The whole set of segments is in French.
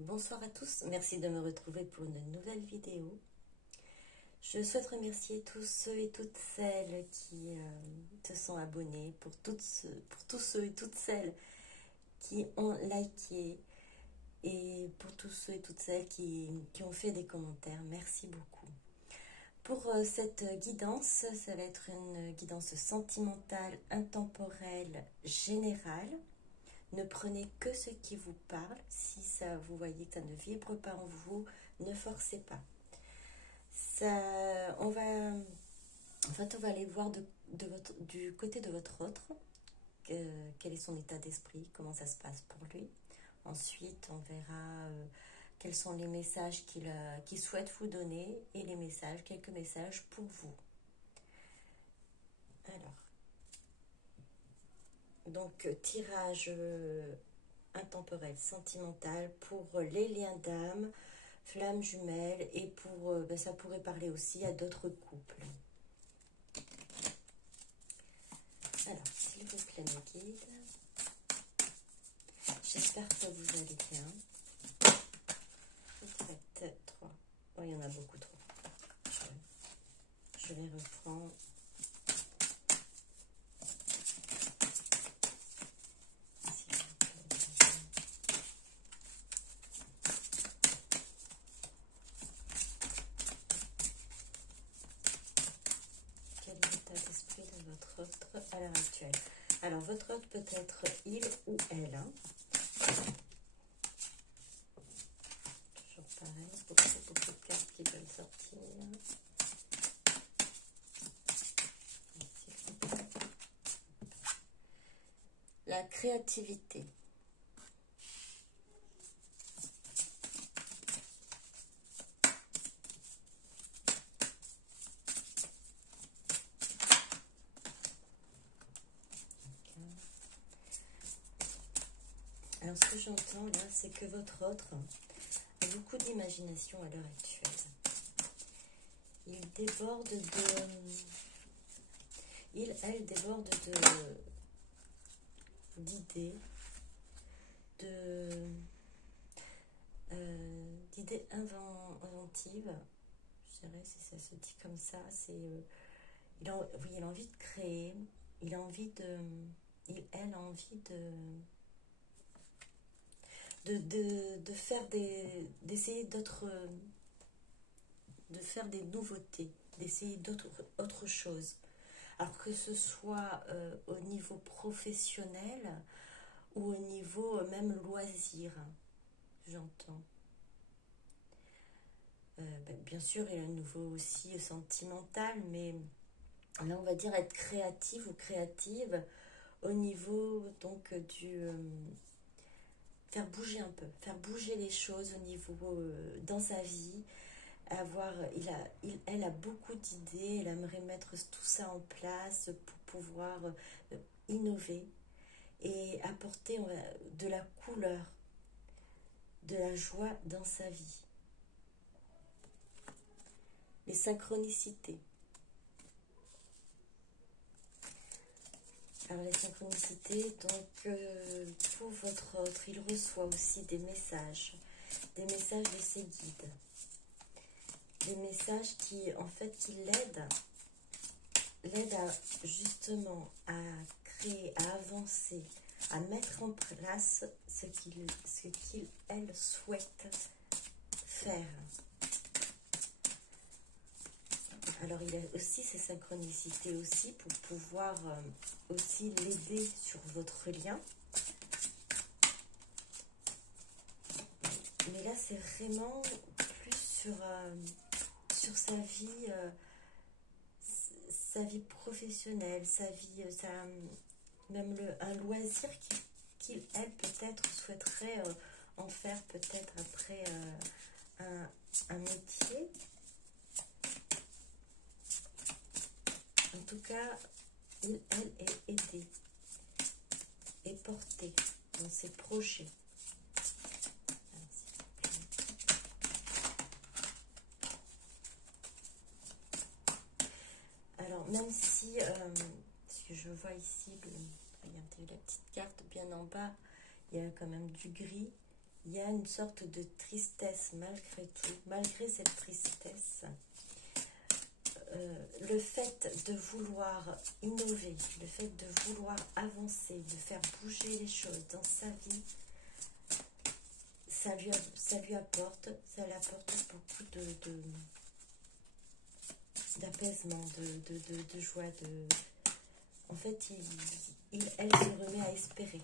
Bonsoir à tous, merci de me retrouver pour une nouvelle vidéo. Je souhaite remercier tous ceux et toutes celles qui se sont abonnés, pour tous ceux et toutes celles qui ont liké et pour tous ceux et toutes celles qui ont fait des commentaires. Merci beaucoup. Pour cette guidance, ça va être une guidance sentimentale, intemporelle, générale. Ne prenez que ce qui vous parle. Si ça, vous voyez que ça ne vibre pas en vous, ne forcez pas. On va aller voir du côté de votre autre, quel est son état d'esprit, comment ça se passe pour lui. Ensuite, on verra quels sont les messages qu'il souhaite vous donner et quelques messages pour vous. Alors, donc tirage intemporel, sentimental pour les liens d'âme, flammes jumelles, et pour ça pourrait parler aussi à d'autres couples. Alors, s'il vous plaît, mes guides, j'espère que vous allez bien. Vous faites 3. Oh, il y en a beaucoup trop. Je vais reprendre. À l'heure actuelle. Alors, votre hôte peut être il ou elle. Hein. Toujours pareil, beaucoup de cartes qui veulent sortir. La créativité. Alors, ce que j'entends là, c'est que votre autre a beaucoup d'imagination à l'heure actuelle. Il déborde elle déborde d'idées, d'idées inventives. Je dirais, si ça se dit comme ça, c'est il a envie de créer, elle a envie de faire d'essayer de faire des nouveautés, d'essayer autre chose. Alors que ce soit au niveau professionnel ou au niveau même loisir, j'entends. Bien sûr, il y a un niveau aussi sentimental, mais là on va dire être créative ou créative au niveau donc faire bouger un peu, faire bouger les choses au niveau dans sa vie. Elle a beaucoup d'idées, elle aimerait mettre tout ça en place pour pouvoir innover et apporter de la couleur, de la joie dans sa vie. Les synchronicités. Alors les synchronicités, donc pour votre autre, il reçoit aussi des messages de ses guides. Des messages qui, en fait, qui l'aident justement à créer, à avancer, à mettre en place ce elle souhaite faire. Alors, il a aussi ces synchronicités aussi pour pouvoir aussi l'aider sur votre lien. Mais là, c'est vraiment plus sur sa vie professionnelle, sa vie, même un loisir elle peut-être souhaiterait en faire peut-être après un métier. En tout cas, elle est aidée et portée dans ses projets. Alors, même si, ce que je vois ici, regardez la petite carte bien en bas, il y a quand même du gris, il y a une sorte de tristesse malgré tout, malgré cette tristesse. Le fait de vouloir innover, le fait de vouloir avancer, de faire bouger les choses dans sa vie, ça lui apporte beaucoup d'apaisement, de joie. En fait, elle se remet à espérer.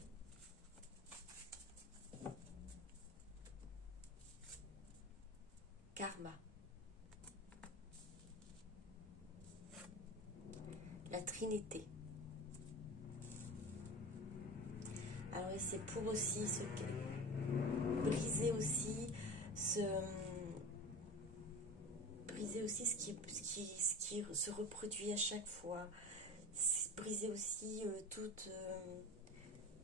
Karma. La Trinité. Alors, et c'est pour aussi briser aussi ce qui se reproduit à chaque fois, briser aussi tout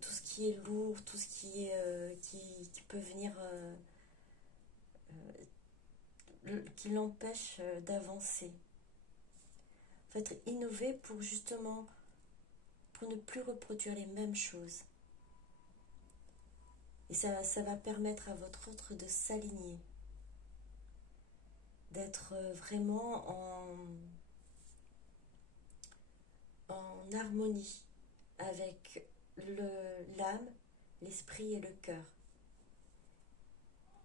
ce qui est lourd, tout ce qui est qui peut venir qui l'empêche d'avancer. En fait, innover pour justement pour ne plus reproduire les mêmes choses. Et ça va permettre à votre autre de s'aligner, d'être vraiment en harmonie avec l'âme, l'esprit et le cœur.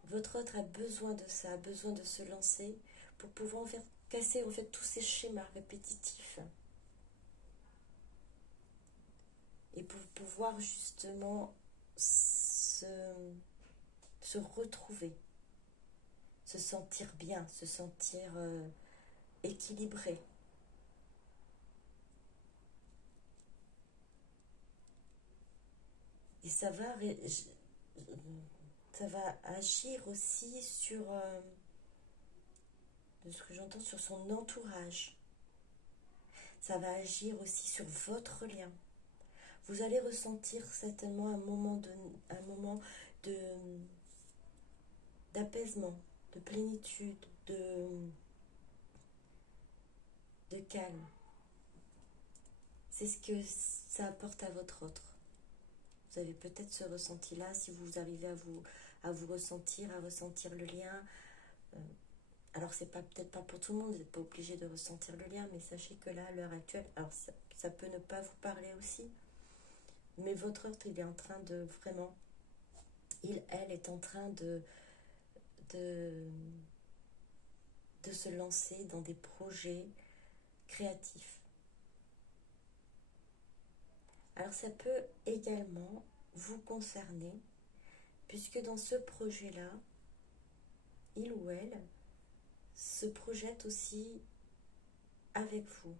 Votre autre a besoin de ça, a besoin de se lancer pour pouvoir casser en fait tous ces schémas répétitifs et pour pouvoir justement se retrouver, se sentir bien, se sentir équilibré. Et ça va agir aussi sur, de ce que j'entends, sur son entourage. Ça va agir aussi sur votre lien. Vous allez ressentir certainement un moment d'apaisement, de plénitude, de calme. C'est ce que ça apporte à votre autre. Vous avez peut-être ce ressenti-là, si vous arrivez à vous ressentir le lien. Alors, c'est peut-être pas pour tout le monde, vous n'êtes pas obligé de ressentir le lien, mais sachez que là, à l'heure actuelle, alors ça peut ne pas vous parler aussi, mais votre autre, il est en train de vraiment, elle est en train de se lancer dans des projets créatifs. Alors ça peut également vous concerner, puisque dans ce projet-là, il ou elle se projette aussi avec vous.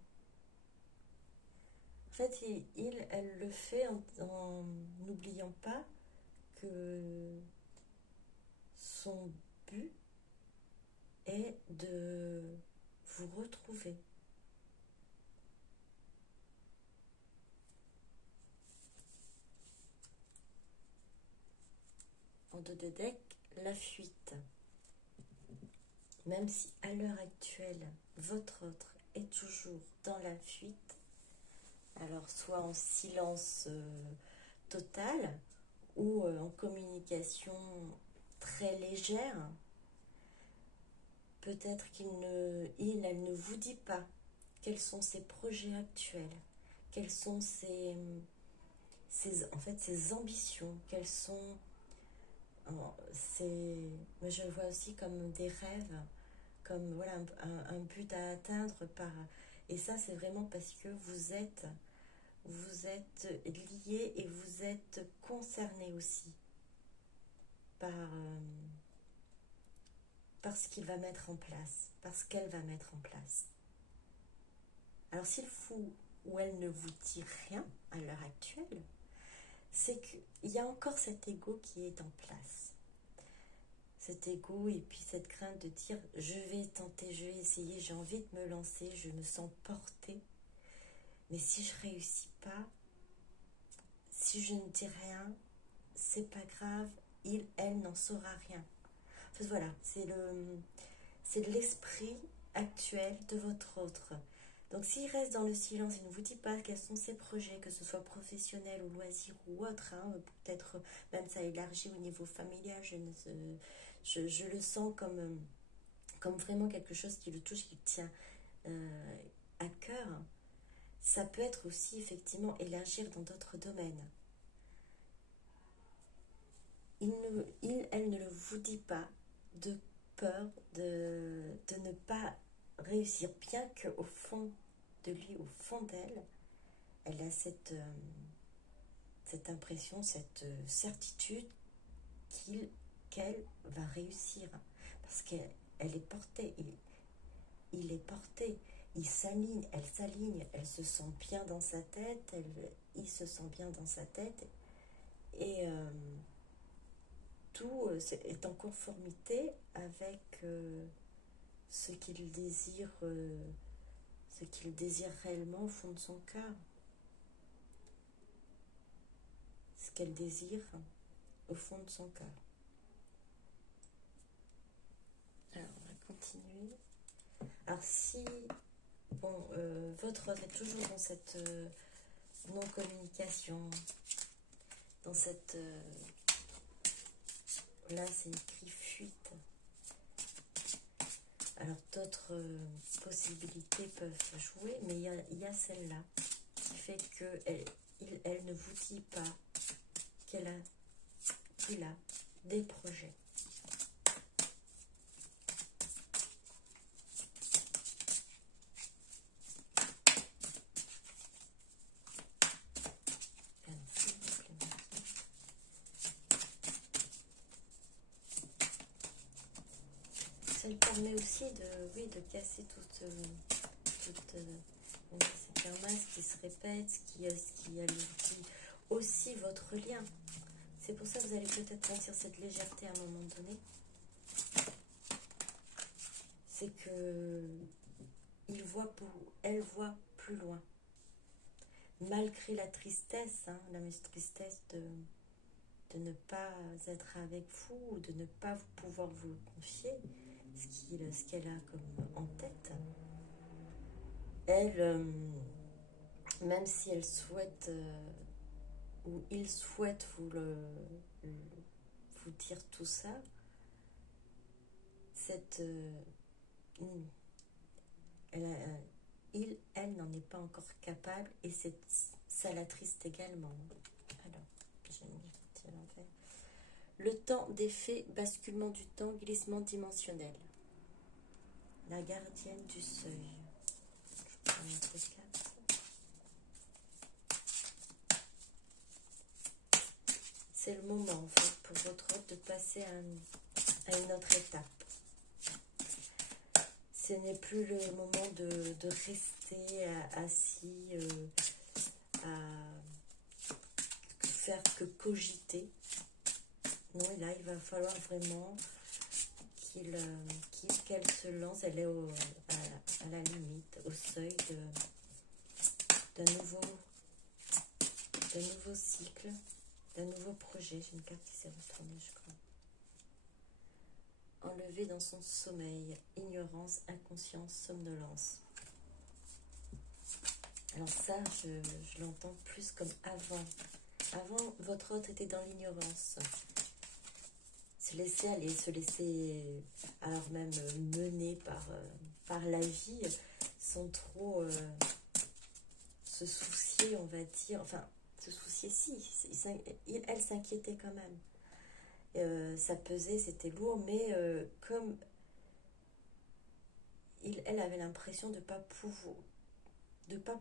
En fait, elle le fait en n'oubliant pas que son but est de vous retrouver. En dos de deck, la fuite. Même si à l'heure actuelle, votre autre est toujours dans la fuite, alors soit en silence total ou en communication très légère, peut-être elle ne vous dit pas quels sont ses projets actuels, quelles sont ses ambitions, quelles sont moi je le vois aussi comme des rêves, comme voilà un but à atteindre et ça c'est vraiment parce que vous êtes liés et vous êtes concernés aussi par ce qu'il va mettre en place, par ce qu'elle va mettre en place. Alors s'il faut ou elle ne vous dit rien à l'heure actuelle, c'est qu'il y a encore cet ego qui est en place. Cet ego et puis cette crainte de dire je vais tenter, je vais essayer, j'ai envie de me lancer, je me sens portée. Mais si je réussis pas, si je ne dis rien, c'est pas grave, elle n'en saura rien. En fait, voilà, c'est l'esprit actuel de votre autre. Donc s'il reste dans le silence, il ne vous dit pas quels sont ses projets, que ce soit professionnel ou loisir ou autre, hein, peut-être même ça élargit au niveau familial, je le sens comme vraiment quelque chose qui le touche, qui le tient à cœur. Ça peut être aussi effectivement élargir dans d'autres domaines. Elle ne le vous dit pas de peur de ne pas réussir, bien qu'au fond de lui, au fond d'elle, elle a cette impression, cette certitude qu'elle va réussir. Parce qu'elle est portée, il est porté, il s'aligne, elle se sent bien dans sa tête, il se sent bien dans sa tête, et tout est en conformité avec ce qu'il désire réellement au fond de son cœur, ce qu'elle désire au fond de son cœur. Alors on va continuer. Alors si votre est toujours dans cette non-communication, dans cette là c'est écrit fuite. Alors d'autres possibilités peuvent jouer, mais il y a celle-là qui fait qu'elle ne vous dit pas qu'il a des projets. Ça lui permet aussi de casser toute ces karmas qui se répètent, qui alourdit aussi votre lien. C'est pour ça que vous allez peut-être sentir cette légèreté à un moment donné. C'est que elle voit plus loin. Malgré la tristesse, hein, la tristesse de ne pas être avec vous, ou de ne pas pouvoir vous confier ce qu'elle a comme en tête. Elle, même si elle souhaite, ou il souhaite vous dire tout ça, elle n'en est pas encore capable, et ça l'attriste également. Alors, j'ai mis à l'envers. Le temps des faits, basculement du temps, glissement dimensionnel. La gardienne du seuil. Je prends notre carte. C'est le moment en fait pour votre hôte de passer à une autre étape. Ce n'est plus le moment de rester assis à faire que cogiter. Non, là, il va falloir vraiment qu'elle se lance. Elle est à la limite, au seuil d'un nouveau cycle, d'un nouveau projet. J'ai une carte qui s'est retournée, je crois. Enlevé dans son sommeil, ignorance, inconscience, somnolence. Alors ça, je l'entends plus comme avant. Avant, votre hôte était dans l'ignorance. Se laisser aller, se laisser, alors même mener par la vie, sans trop se soucier, on va dire. Enfin, se soucier, si. Elle s'inquiétait quand même. Ça pesait, c'était lourd, mais comme elle avait l'impression de pas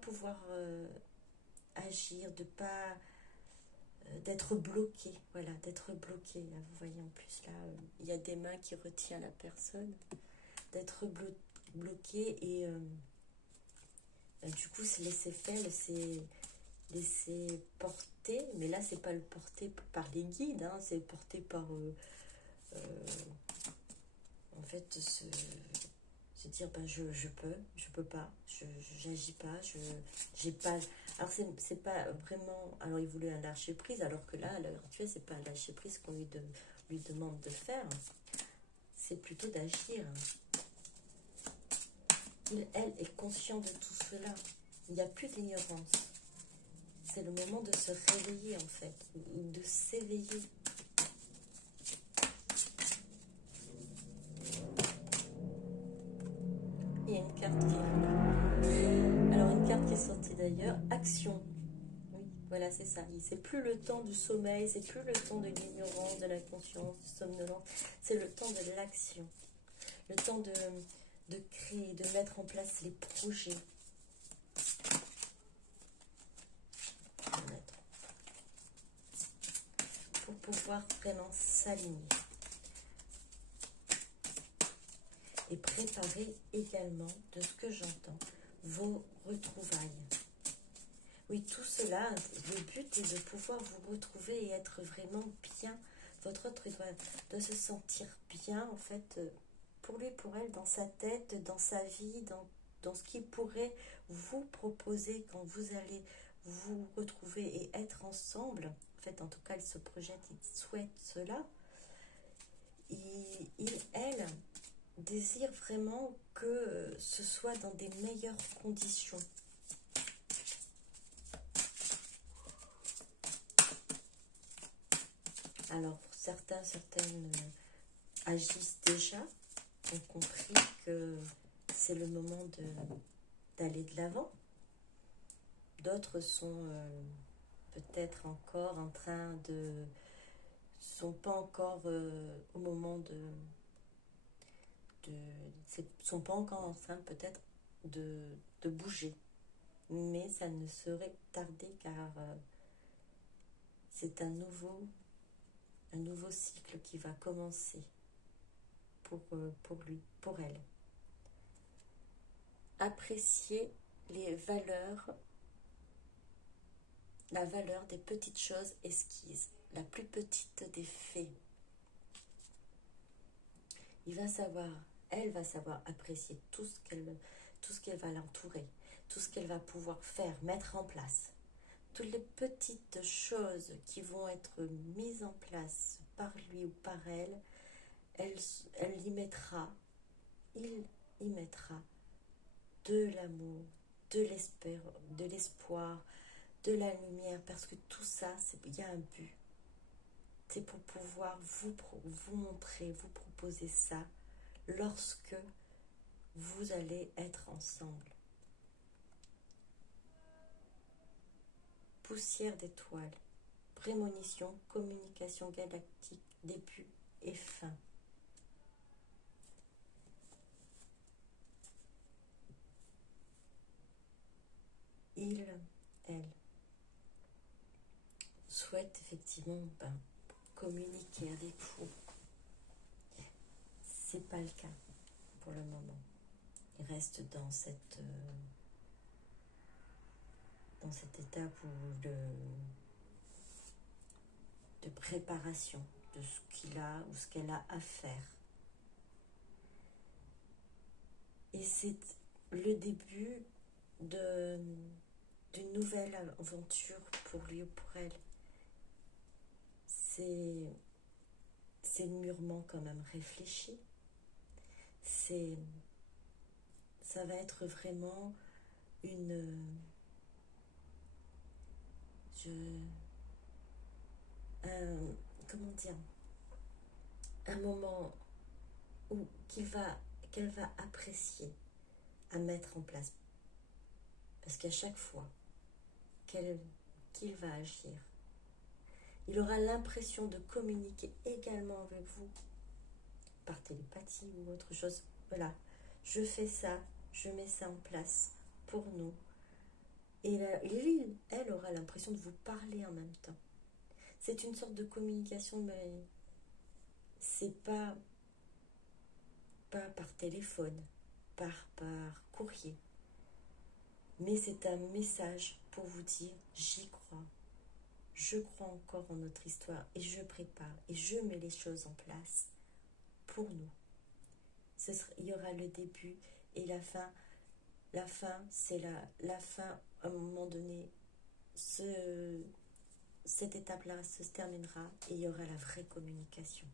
pouvoir agir, d'être bloqué, voilà, d'être bloqué. Là, vous voyez en plus là, il y a des mains qui retiennent la personne, d'être bloqué, et du coup se laisser faire, laisser porter, mais là c'est pas le porter par les guides, hein, c'est porté par en fait se dire je peux pas, j'agis pas, j'ai pas. Alors c'est pas vraiment, alors il voulait un lâcher prise, alors que là à l'heure actuelle c'est pas un lâcher prise qu'on lui demande de faire, c'est plutôt d'agir. elle, est conscient de tout cela. Il n'y a plus d'ignorance. C'est le moment de se réveiller, en fait, ou de s'éveiller. Il y a une carte qui est... Alors, une carte qui est sortie d'ailleurs, action. Oui, voilà, c'est ça. C'est plus le temps du sommeil, c'est plus le temps de l'ignorance, de la conscience, du somnolence. C'est le temps de l'action. Le temps de créer, de mettre en place les projets. Pour pouvoir vraiment s'aligner. Et préparer également, de ce que j'entends, vos retrouvailles. Oui, tout cela, le but est de pouvoir vous retrouver et être vraiment bien. Votre autre doit se sentir bien, en fait, pour lui, pour elle, dans sa tête, dans sa vie, dans ce qu'il pourrait vous proposer quand vous allez vous retrouver et être ensemble. En fait, en tout cas, il se projette, il souhaite cela. Elle désire vraiment que ce soit dans des meilleures conditions. Alors, certaines agissent déjà, ont compris que c'est le moment d'aller de l'avant. D'autres sont peut-être encore en train de... sont pas encore au moment sont pas encore en train peut-être de bouger. Mais ça ne saurait tarder car c'est un nouveau cycle qui va commencer pour lui, pour elle. Apprécier la valeur des petites choses esquises, la plus petite des faits. Elle va savoir apprécier tout ce qu'elle va l'entourer, tout ce qu'elle va pouvoir faire, mettre en place. Toutes les petites choses qui vont être mises en place par lui ou par elle, il y mettra de l'amour, de l'espoir, de la lumière, parce que tout ça, il y a un but. C'est pour pouvoir vous montrer, vous proposer ça lorsque vous allez être ensemble. Poussière d'étoiles, prémonition, communication galactique, début et fin. Elle souhaite effectivement communiquer avec vous. C'est pas le cas pour le moment. Il reste dans cette étape de préparation de ce qu'il a ou ce qu'elle a à faire. Et c'est le début d'une nouvelle aventure pour lui ou pour elle. C'est mûrement quand même réfléchi. Ça va être vraiment un moment qu'elle va apprécier à mettre en place. Parce qu'à chaque fois qu'il va agir, il aura l'impression de communiquer également avec vous par télépathie ou autre chose. Voilà, je fais ça, je mets ça en place pour nous. Et elle aura l'impression de vous parler en même temps. C'est une sorte de communication, mais c'est pas par téléphone, par courrier. Mais c'est un message pour vous dire, j'y crois. Je crois encore en notre histoire et je prépare et je mets les choses en place pour nous. Il y aura le début et la fin. La fin, c'est la fin. À un moment donné, cette étape-là se terminera et il y aura la vraie communication.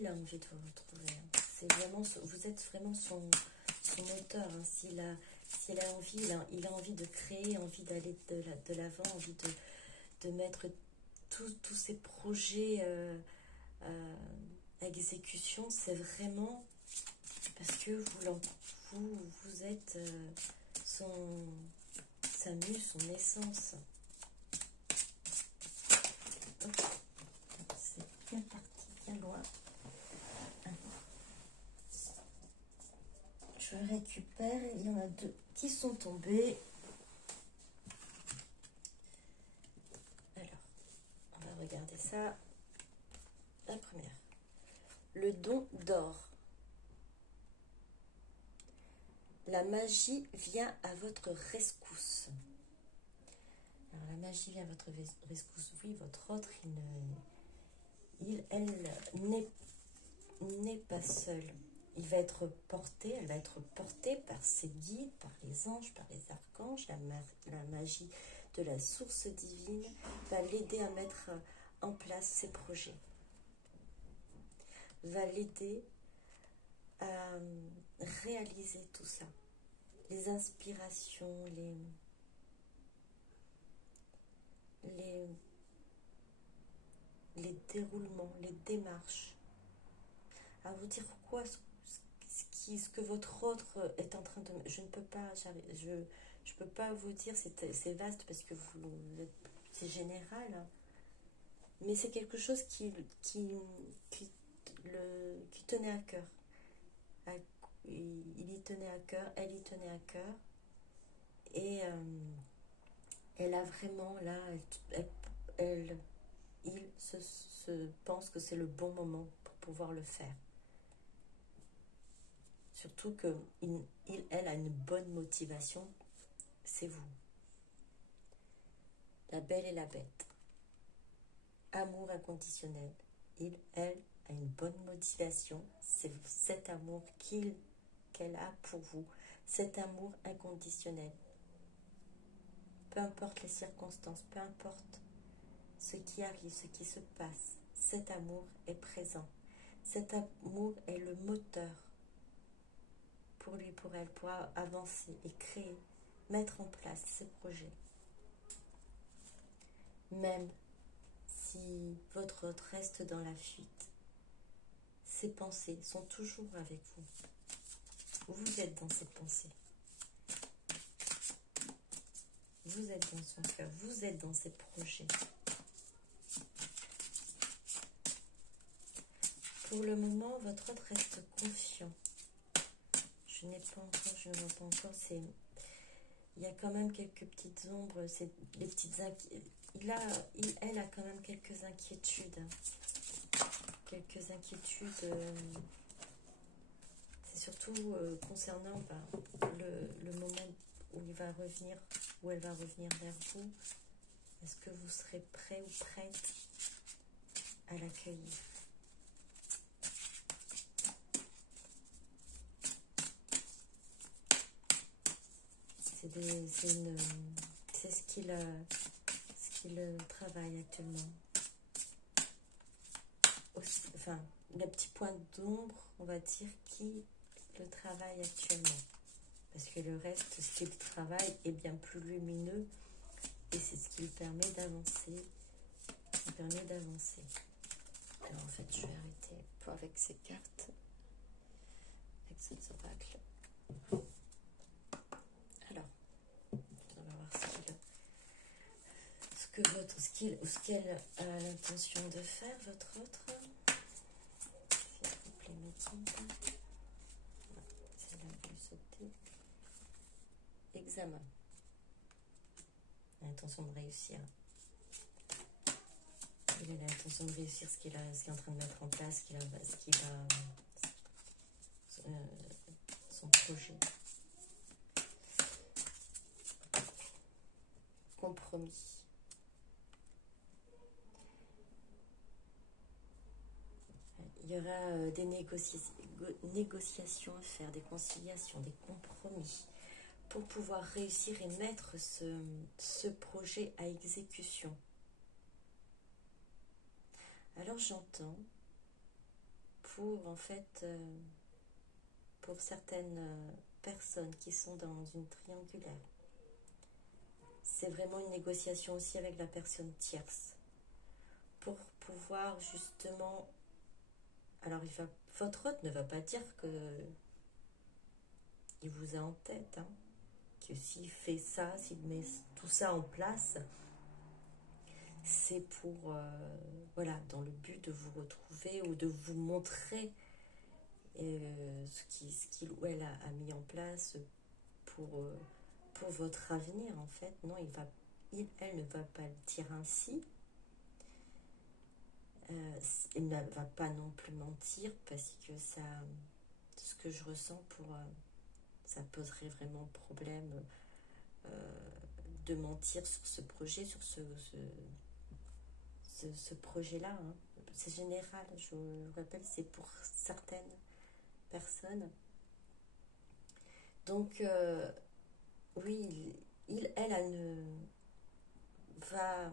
il a envie de vous retrouver. C'est vraiment, vous êtes vraiment son moteur. Hein. S'il a envie, il a envie de créer, envie d'aller de l'avant, envie de mettre tous ses projets à exécution. C'est vraiment parce que vous êtes sa muse, son essence. C'est bien parti, bien loin. Je récupère, il y en a 2 qui sont tombés. Alors, on va regarder ça. La première. Le don d'or. La magie vient à votre rescousse. Alors, la magie vient à votre rescousse. Oui, votre autre, elle n'est pas seule. Elle va être portée par ses guides, par les anges, par les archanges. La magie de la source divine va l'aider à mettre en place ses projets. Va l'aider à réaliser tout ça. Les inspirations, les déroulements, les démarches. À vous dire quoi, ce que votre autre est en train de... Je ne peux pas, je peux pas vous dire, c'est vaste parce que c'est général. Hein. Mais c'est quelque chose qui tenait à cœur. Il y tenait à cœur, elle y tenait à cœur. Et elle a vraiment, là, il se pense que c'est le bon moment pour pouvoir le faire. Surtout que elle a une bonne motivation, c'est vous. La belle et la bête. Amour inconditionnel. Elle a une bonne motivation, c'est cet amour qu'elle a pour vous, cet amour inconditionnel. Peu importe les circonstances, peu importe ce qui arrive, ce qui se passe, cet amour est présent. Cet amour est le moteur pour lui, pour elle, pour avancer et créer, mettre en place ses projets. Même si votre autre reste dans la fuite, ses pensées sont toujours avec vous. Vous êtes dans ses pensées. Vous êtes dans son cœur. Vous êtes dans ses projets. Pour le moment, votre autre reste confiant. Je ne vois pas encore. Il y a quand même quelques petites ombres. C'est les petites elle a quand même quelques inquiétudes. Quelques inquiétudes. C'est surtout concernant le moment où il va revenir, où elle va revenir vers vous. Est-ce que vous serez prêt ou prête à l'accueillir? C'est ce qu'il travaille actuellement. Enfin, le petit point d'ombre, on va dire, qui le travaille actuellement. Parce que le reste, ce qu'il travaille est bien plus lumineux et c'est ce qui lui permet d'avancer. Alors en fait, je vais arrêter avec ces cartes, avec ces oracles. Alors, on va voir ce qu'elle a l'intention de faire, votre autre. S'il vous plaît, mettez. C'est là que je sauter. Examen. L'intention de réussir. Il a l'intention de réussir ce qu'il est en train de mettre en place, son projet. Compromis. Il y aura des négociations à faire, des conciliations, des compromis pour pouvoir réussir et mettre ce projet à exécution. Alors j'entends, Carrefour, en fait, pour certaines personnes qui sont dans une triangulaire, c'est vraiment une négociation aussi avec la personne tierce pour pouvoir justement... Alors, votre hôte ne va pas dire que il vous a en tête, hein, que s'il fait ça, s'il met tout ça en place, c'est pour, voilà, dans le but de vous retrouver ou de vous montrer ce qu'il ou elle a mis en place pour votre avenir, en fait. Non, elle ne va pas le dire ainsi. Elle ne va pas non plus mentir parce que ça, ce que je ressens ça poserait vraiment problème de mentir sur ce projet, sur ce projet-là. Hein. C'est général, je vous rappelle, c'est pour certaines personnes. Donc, oui, elle va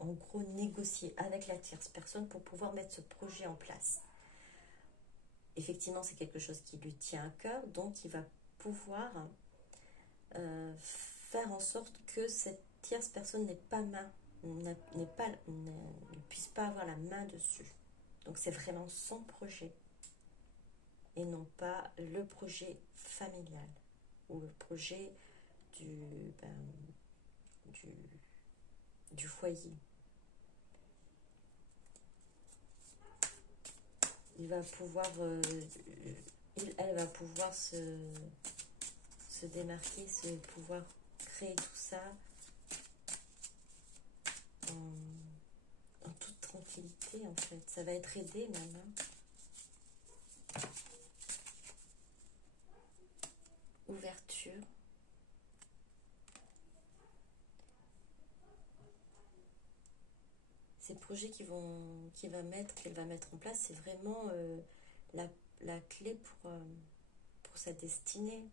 en gros négocier avec la tierce personne pour pouvoir mettre ce projet en place. Effectivement, c'est quelque chose qui lui tient à cœur, donc il va pouvoir faire en sorte que cette tierce personne ne puisse pas avoir la main dessus. Donc c'est vraiment son projet et non pas le projet familial ou le projet du foyer. Elle va pouvoir se démarquer, pouvoir créer tout ça en toute tranquillité, en fait. Ça va être aidé même. Hein. Ouverture. Ces projets qu'elle va mettre en place, c'est vraiment la clé pour sa destinée.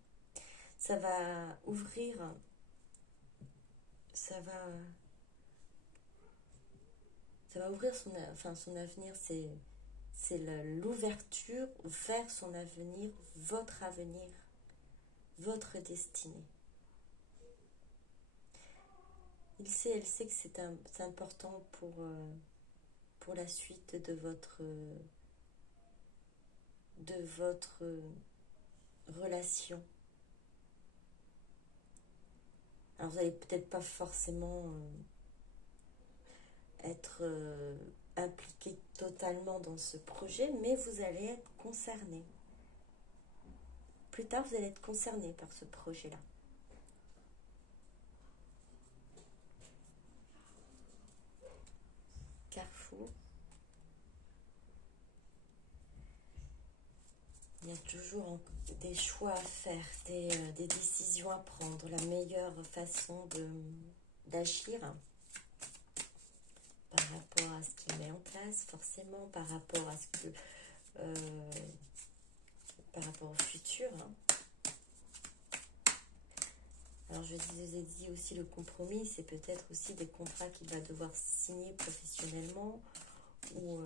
Ça va ouvrir, ça va ouvrir son avenir. C'est l'ouverture vers son avenir, votre destinée. Elle sait que c'est important pour la suite de votre relation. Alors vous n'allez peut-être pas forcément être impliqué totalement dans ce projet, mais vous allez être concerné. Plus tard, vous allez être concerné par ce projet-là. Carrefour. Il y a toujours des choix à faire, des décisions à prendre, la meilleure façon d'agir par rapport à ce qu'il met en place, forcément, par rapport à par rapport au futur. Hein. Alors je vous ai dit aussi le compromis, c'est peut-être aussi des contrats qu'il va devoir signer professionnellement ou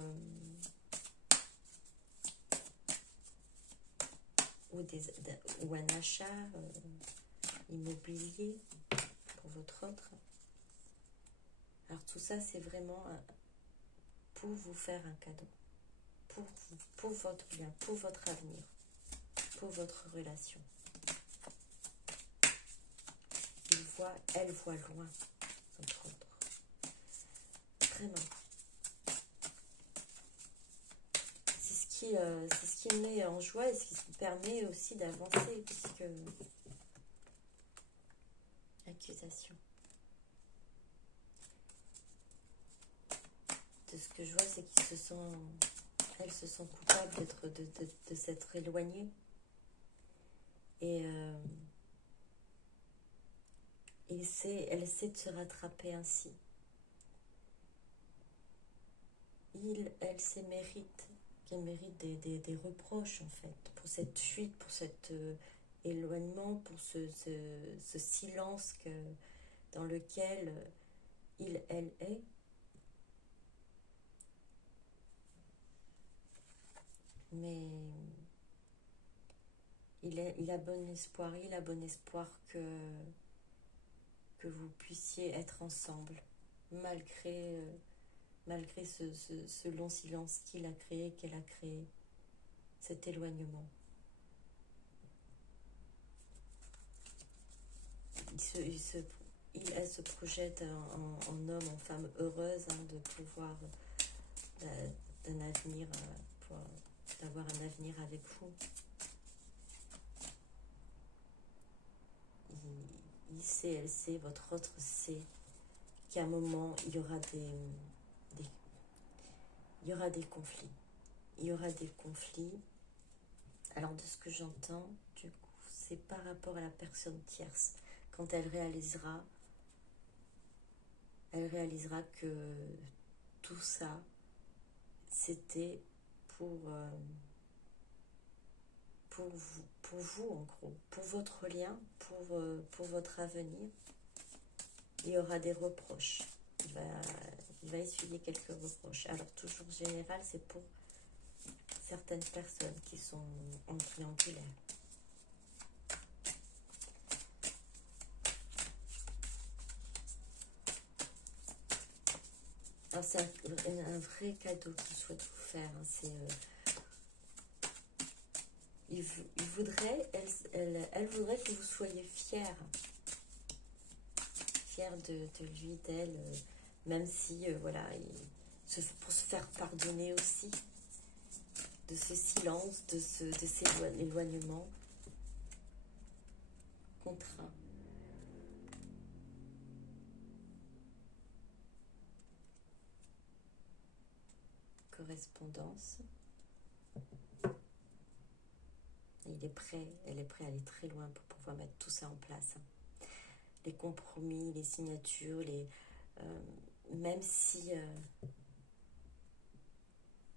un achat immobilier pour votre autre. Alors tout ça, c'est vraiment pour vous faire un cadeau, pour votre bien, pour votre avenir, pour votre relation. Elle voit loin, entre autres. Vraiment. C'est ce qui met en joie et ce qui permet aussi d'avancer, puisque accusation. De ce que je vois, c'est elles se sentent coupables de s'être éloignées. Et elle essaie de se rattraper ainsi. Elle mérite des reproches, en fait, pour cette fuite, pour cet éloignement, pour ce silence dans lequel elle est. mais il a bon espoir, que vous puissiez être ensemble, malgré ce long silence qu'elle a créé, cet éloignement. Elle se projette en homme, en femme heureuse, de pouvoir, d'un avenir, d'avoir un avenir avec vous. Il sait, elle sait, votre autre sait qu'à un moment, il y aura des conflits. Il y aura des conflits. Alors, de ce que j'entends, du coup, c'est par rapport à la personne tierce. Quand elle réalisera que tout ça, c'était pour vous, en gros, pour votre lien, pour votre avenir. Il y aura des reproches. Il va essuyer quelques reproches. Alors, toujours général, c'est pour certaines personnes qui sont en triangulaire. Alors, c'est un vrai cadeau qu'il souhaite vous faire. Elle voudrait que vous soyez fiers de lui, d'elle, même si, voilà, pour se faire pardonner aussi de ce silence, de cet éloignement contraint. Correspondance. Elle est prête à aller très loin pour pouvoir mettre tout ça en place. Les compromis, les signatures, même si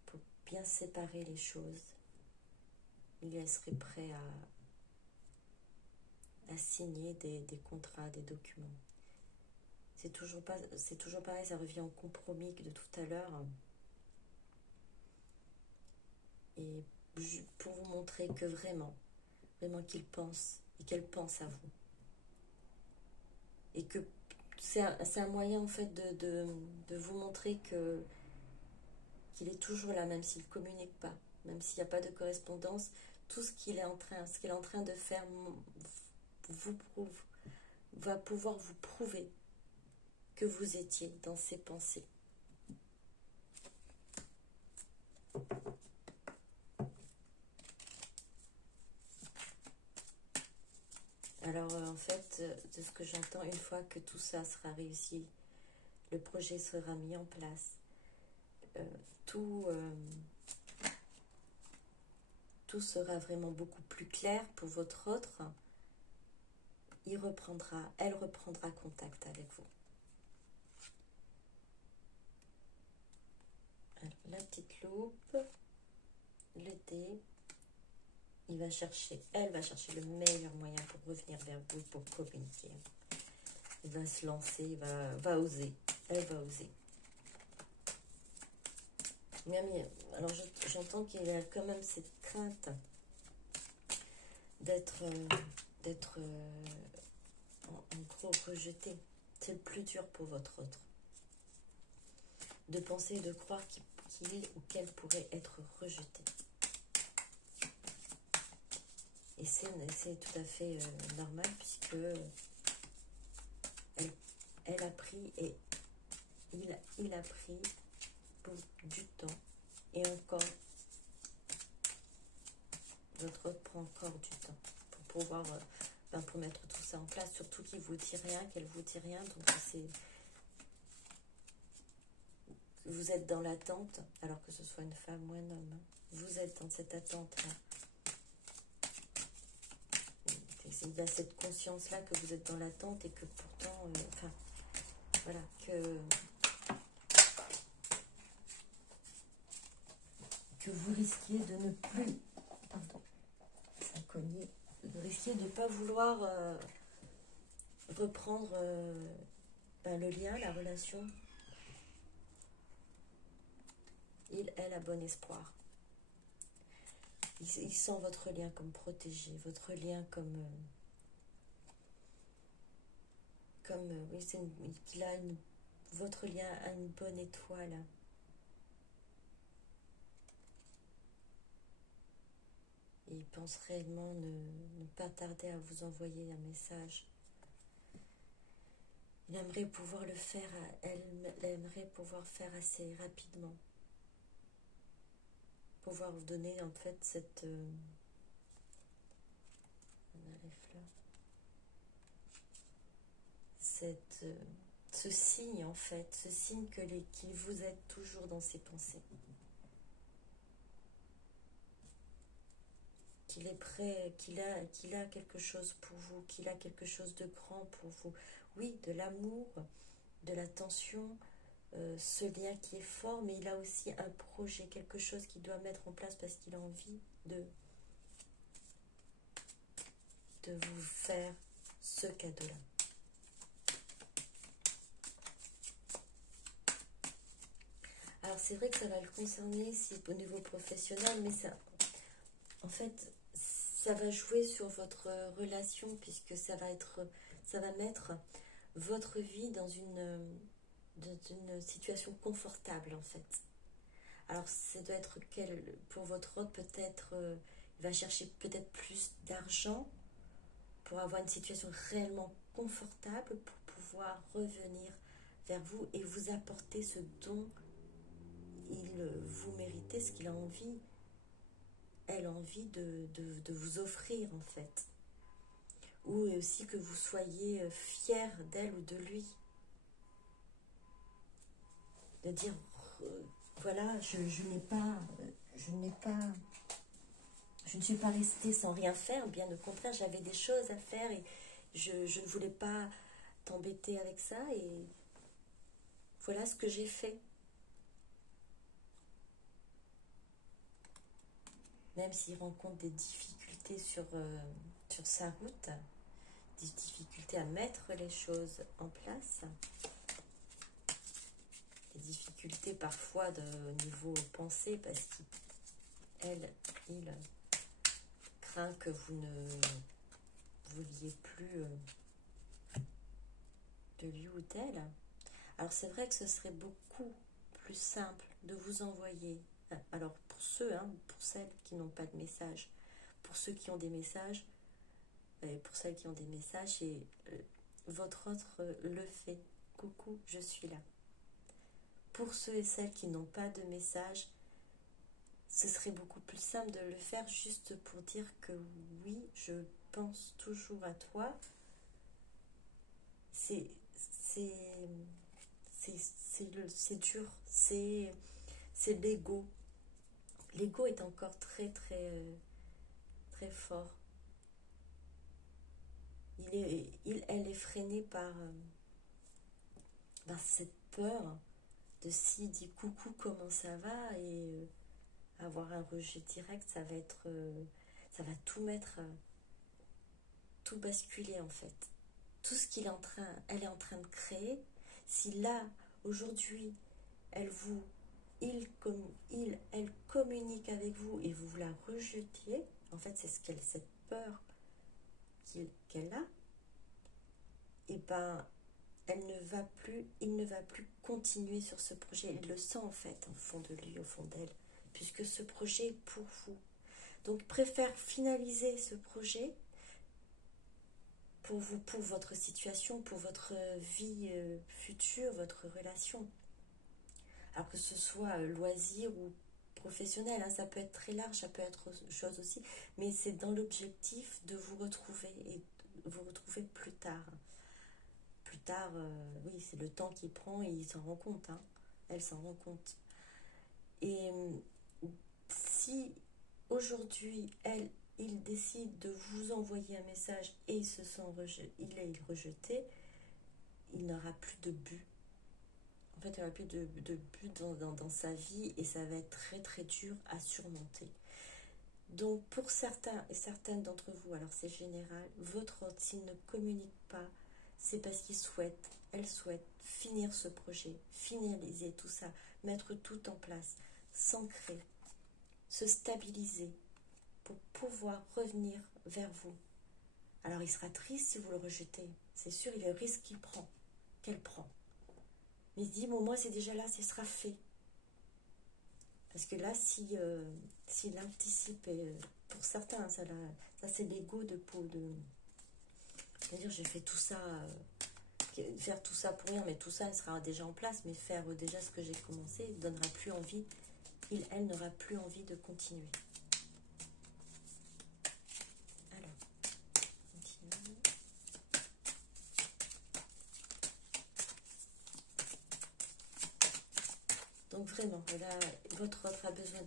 pour bien séparer les choses, il serait prêt à signer des contrats, des documents. C'est toujours pareil, ça revient au compromis de tout à l'heure. Et pour vous montrer que vraiment qu'il pense et qu'elle pense à vous. Et que c'est un moyen en fait de vous montrer qu'il est toujours là, même s'il ne communique pas, même s'il n'y a pas de correspondance. Tout ce qu'il est en train de faire va pouvoir vous prouver que vous étiez dans ses pensées. Alors en fait, de ce que j'entends, une fois que tout ça sera réussi, le projet sera mis en place, tout sera vraiment beaucoup plus clair pour votre autre. Elle reprendra contact avec vous. Alors, la petite loupe, le dé. Elle va chercher le meilleur moyen pour revenir vers vous, pour communiquer. Il va se lancer, va oser. Elle va oser. Alors j'entends qu'il a quand même cette crainte d'être en gros rejeté. C'est le plus dur pour votre autre. De penser et de croire qu'il ou qu'elle pourrait être rejeté. Et c'est tout à fait normal, puisque elle a pris et il a pris du temps, et encore votre autre prend encore du temps pour pouvoir pour mettre tout ça en place, surtout qu'il vous dit rien, qu'elle vous dit rien. Donc vous êtes dans l'attente, alors que ce soit une femme ou un homme, vous êtes dans cette attente là. Il y a cette conscience là que vous êtes dans l'attente, et que pourtant voilà, que vous risquiez de ne plus, ça cognait, vous risquiez de ne pas vouloir reprendre le lien, la relation. Elle a bon espoir. Il sent votre lien comme protégé, votre lien comme... oui, qu'il a votre lien a une bonne étoile. Et il pense réellement ne pas tarder à vous envoyer un message. Il aimerait pouvoir le faire, elle aimerait pouvoir faire assez rapidement. Pouvoir vous donner en fait cette... on a les fleurs. Ce signe en fait, ce signe qu'il vous aide toujours dans ses pensées. Qu'il est prêt, qu'il a quelque chose pour vous, qu'il a quelque chose de grand pour vous. Oui, de l'amour, de l'attention, ce lien qui est fort, mais il a aussi un projet, quelque chose qu'il doit mettre en place parce qu'il a envie de vous faire ce cadeau-là. Alors c'est vrai que ça va le concerner au niveau professionnel, mais ça, en fait, ça va jouer sur votre relation puisque ça va mettre votre vie dans une situation confortable en fait. Alors ça doit être pour votre hôte peut-être, il va chercher peut-être plus d'argent pour avoir une situation réellement confortable pour pouvoir revenir vers vous et vous apporter ce dont vous méritez, ce qu'il a envie, elle a envie de vous offrir en fait. Ou aussi que vous soyez fier d'elle ou de lui. De dire, voilà, je ne suis pas restée sans rien faire, bien au contraire, j'avais des choses à faire et je ne voulais pas t'embêter avec ça et voilà ce que j'ai fait. Même s'il rencontre des difficultés sur sa route, des difficultés à mettre les choses en place, des difficultés parfois de niveau pensée parce il craint que vous ne vouliez plus de lui ou d'elle. Alors c'est vrai que ce serait beaucoup plus simple de vous envoyer, alors pour pour celles qui n'ont pas de message, pour ceux qui ont des messages, et pour celles qui ont des messages, et votre autre le fait. Coucou, je suis là. Pour ceux et celles qui n'ont pas de message, ce serait beaucoup plus simple de le faire juste pour dire que oui, je pense toujours à toi. C'est dur, c'est l'ego. L'ego est encore très très fort. Elle est freinée par cette peur de s'il dit coucou comment ça va et avoir un rejet direct, ça va tout mettre, tout basculer en fait. Tout ce elle est en train de créer, si là aujourd'hui elle communique avec vous et vous la rejetiez, en fait c'est cette peur qu'elle a, et ben il ne va plus continuer sur ce projet. Il le sent en fait, au fond de lui, au fond d'elle, puisque ce projet est pour vous. Donc préfère finaliser ce projet pour vous, pour votre situation, pour votre vie future, votre relation. Alors que ce soit loisir ou professionnel, hein, ça peut être très large, ça peut être autre chose aussi, mais c'est dans l'objectif de vous retrouver et vous retrouver plus tard. Plus tard, oui, c'est le temps qu'il prend et il s'en rend compte, hein. Elle s'en rend compte. Et si aujourd'hui, il décide de vous envoyer un message et il est rejeté, il n'aura plus de but. En fait, il n'aura plus de but dans sa vie et ça va être très très dur à surmonter. Donc pour certains et certaines d'entre vous, alors c'est général, votre hôte, s'il ne communique pas, c'est parce elle souhaite finir ce projet, finaliser tout ça, mettre tout en place, s'ancrer, se stabiliser pour pouvoir revenir vers vous. Alors il sera triste si vous le rejetez, c'est sûr, il y a le risque qu'il prend, qu'elle prend. Mais il se dit, bon, moi c'est déjà là, ce sera fait. Parce que là, s'il anticipe, pour certains, ça c'est l'ego de c'est-à-dire j'ai fait tout ça, faire tout ça pour rien, mais tout ça sera déjà en place, mais faire déjà ce que j'ai commencé ne donnera plus envie, elle n'aura plus envie de continuer. Alors, continue. Donc vraiment, là, votre autre a besoin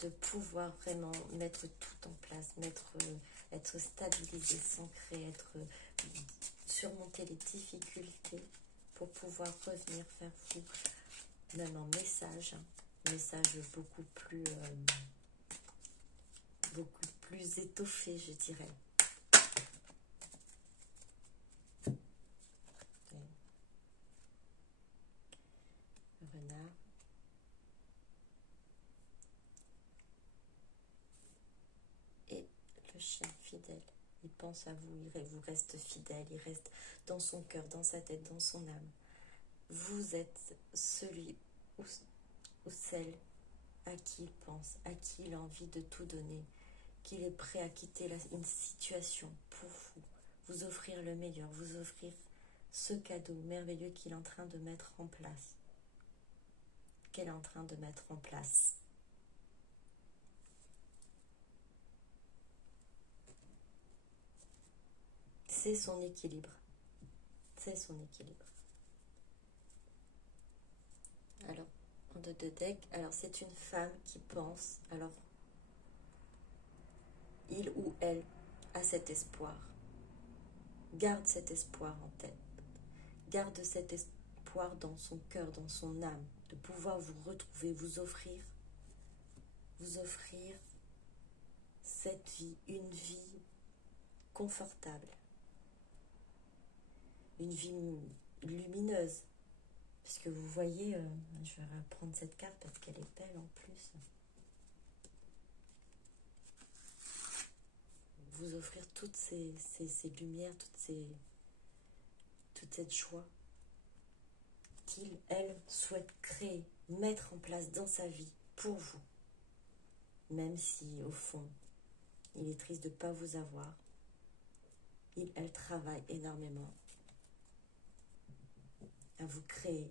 de pouvoir vraiment mettre tout en place, être stabilisé, s'ancrer, surmonter les difficultés pour pouvoir revenir vers vous, même en message, message beaucoup plus étoffé, je dirais. Renard. Et le chien fidèle. Il pense à vous, il vous reste fidèle, il reste dans son cœur, dans sa tête, dans son âme. Vous êtes celui ou celle à qui il pense, à qui il a envie de tout donner, qu'il est prêt à quitter une situation pour vous, vous offrir le meilleur, vous offrir ce cadeau merveilleux qu'il est en train de mettre en place. Qu'elle est en train de mettre en place. C'est son équilibre. C'est son équilibre. Alors, en deux de deck, alors c'est une femme qui pense, alors il ou elle a cet espoir. Garde cet espoir en tête. Garde cet espoir dans son cœur, dans son âme, de pouvoir vous retrouver, vous offrir cette vie, une vie confortable, une vie lumineuse. Puisque vous voyez, je vais reprendre cette carte parce qu'elle est belle en plus. Vous offrir toutes ces lumières, toute cette joie qu'il, elle, souhaite créer, mettre en place dans sa vie pour vous. Même si, au fond, il est triste de ne pas vous avoir, elle travaille énormément à vous créer,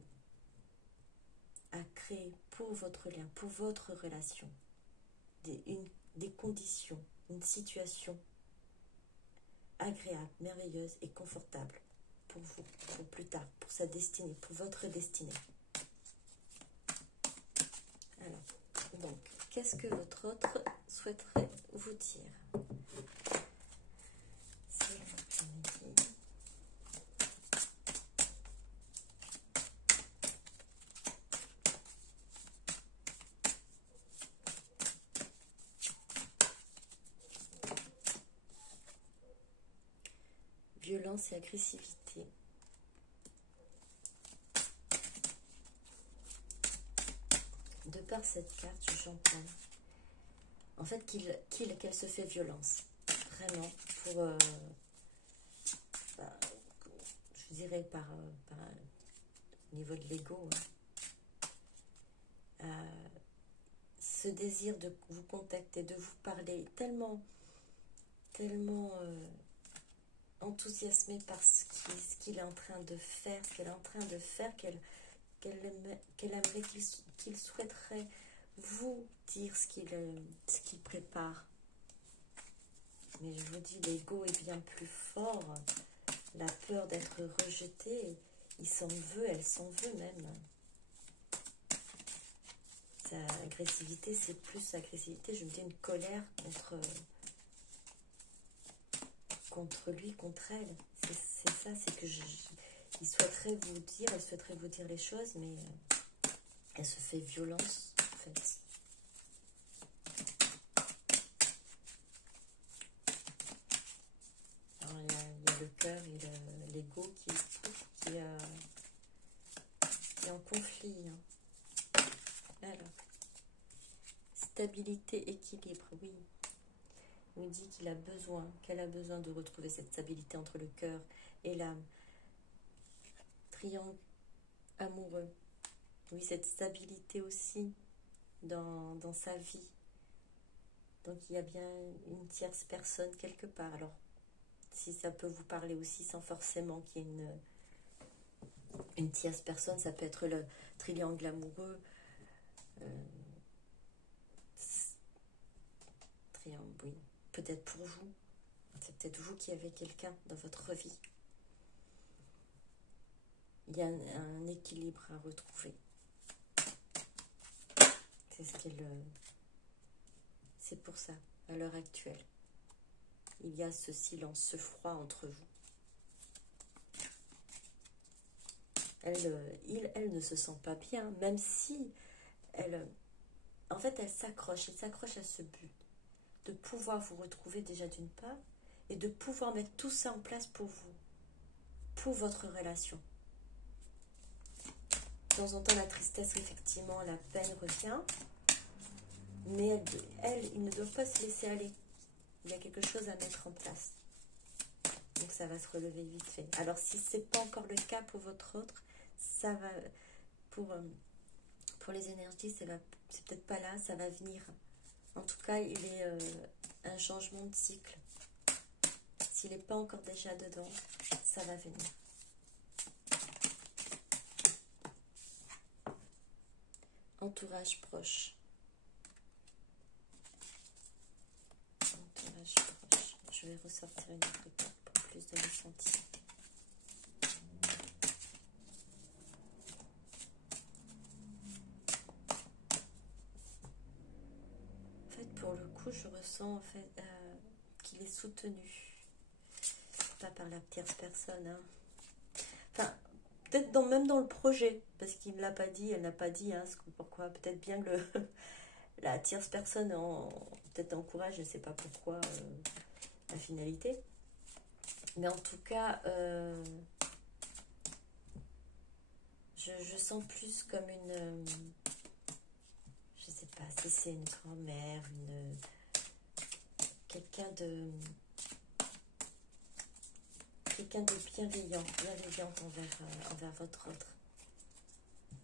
pour votre lien, pour votre relation, des conditions, une situation agréable, merveilleuse et confortable pour vous, pour plus tard, pour sa destinée, pour votre destinée. Alors, donc, qu'est-ce que votre autre souhaiterait vous dire? Violence et agressivité. De par cette carte, j'entends en fait qu'elle se fait violence, vraiment, pour, je dirais par niveau de l'ego, ce désir de vous contacter, de vous parler, tellement enthousiasmé par ce qu'il est en train de faire, ce qu'elle est en train de faire, qu'elle aimerait, qu'il souhaiterait vous dire ce qu'il prépare. Mais je vous dis, l'ego est bien plus fort. La peur d'être rejeté, il s'en veut, elle s'en veut même. Sa agressivité, c'est plus agressivité, je me dis une colère contre lui, contre elle. C'est ça, c'est que il souhaiterait vous dire, elle souhaiterait vous dire les choses, mais elle se fait violence, en fait. Alors, il y a le cœur et l'ego qui est en conflit. Hein. Alors, stabilité, équilibre, oui. Il nous dit qu'il a besoin, qu'elle a besoin de retrouver cette stabilité entre le cœur et l'âme. Triangle amoureux. Oui, cette stabilité aussi dans sa vie. Donc il y a bien une tierce personne quelque part. Alors, si ça peut vous parler aussi sans forcément qu'il y ait une tierce personne, ça peut être le triangle amoureux. Triangle, oui. Peut-être pour vous. C'est peut-être vous qui avez quelqu'un dans votre vie. Il y a un équilibre à retrouver. C'est ce qu'elle... C'est pour ça, à l'heure actuelle. Il y a ce silence, ce froid entre vous. Elle ne se sent pas bien, même si elle... En fait, elle s'accroche à ce but. De pouvoir vous retrouver déjà d'une part, et de pouvoir mettre tout ça en place pour vous. Pour votre relation. De temps en temps, la tristesse, effectivement, la peine revient. Mais ils ne doivent pas se laisser aller. Il y a quelque chose à mettre en place. Donc ça va se relever vite fait. Alors si ce n'est pas encore le cas pour votre autre, ça va... Pour les énergies, c'est peut-être pas là, ça va venir. En tout cas, il est un changement de cycle. S'il n'est pas encore déjà dedans, ça va venir. Entourage proche. Entourage proche. Je vais ressortir une autre carte pour plus de ressenti. En fait, pour le coup, je ressens en fait qu'il est soutenu. Pas par la tierce personne. Hein. Enfin, peut-être même dans le projet, parce qu'il ne l'a pas dit, elle n'a pas dit hein, pourquoi. Peut-être bien que la tierce personne peut-être encourage, je ne sais pas pourquoi, la finalité. Mais en tout cas, je sens plus comme une... je ne sais pas si c'est une grand-mère, quelqu'un de bienveillant envers votre autre,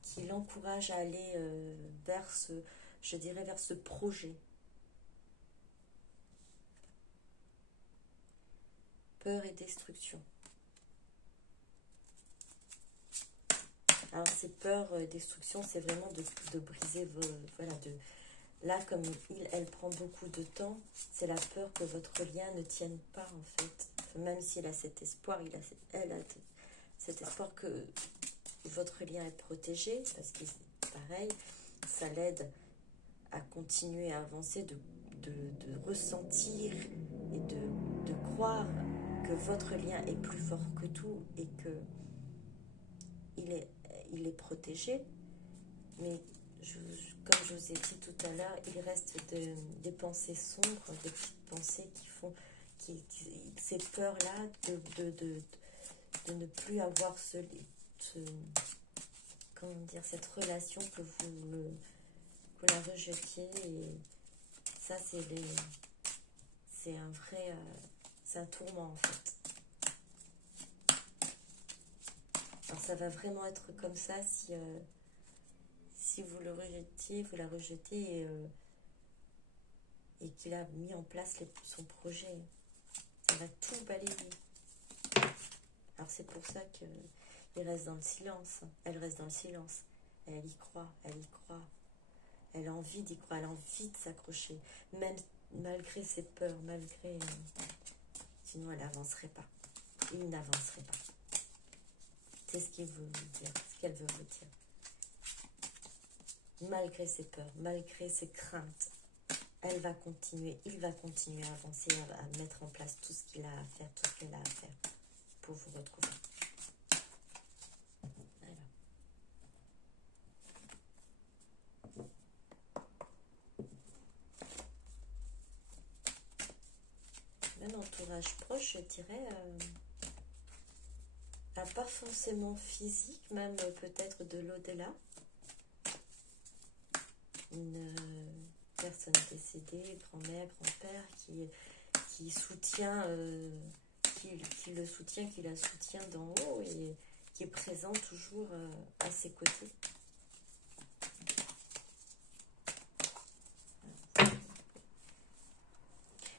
qui l'encourage à aller vers ce projet. Peur et destruction. Alors ces peurs et destruction, c'est vraiment de briser là, comme elle prend beaucoup de temps, c'est la peur que votre lien ne tienne pas en fait. Même s'il a cet espoir, elle a cet espoir que votre lien est protégé, parce que pareil, ça l'aide à continuer à avancer, de ressentir et de croire que votre lien est plus fort que tout et que il est protégé. Mais comme je vous ai dit tout à l'heure, il reste des pensées sombres, des petites pensées qui font ces peurs-là de ne plus avoir comment dire, cette relation, que vous la rejetiez. Et ça, c'est un vrai... c'est un tourment en fait. Alors ça va vraiment être comme ça si vous le rejetiez, vous la rejetez et qu'il a mis en place son projet. Ça va tout balayer. Alors c'est pour ça qu'il reste dans le silence. Elle reste dans le silence. Elle y croit, elle y croit. Elle a envie d'y croire, elle a envie de s'accrocher. Même malgré ses peurs, malgré... sinon elle n'avancerait pas. Il n'avancerait pas. C'est ce qu'il veut vous dire, ce qu'elle veut vous dire. Malgré ses peurs, malgré ses craintes, elle va continuer, il va continuer à avancer, à mettre en place tout ce qu'il a à faire, tout ce qu'elle a à faire pour vous retrouver. Voilà. Même entourage proche, je dirais, pas forcément physique, même peut-être de l'au-delà. personne décédée, grand-mère, grand-père, qui soutient, qui le soutient, qui la soutient d'en haut et qui est présent toujours à ses côtés.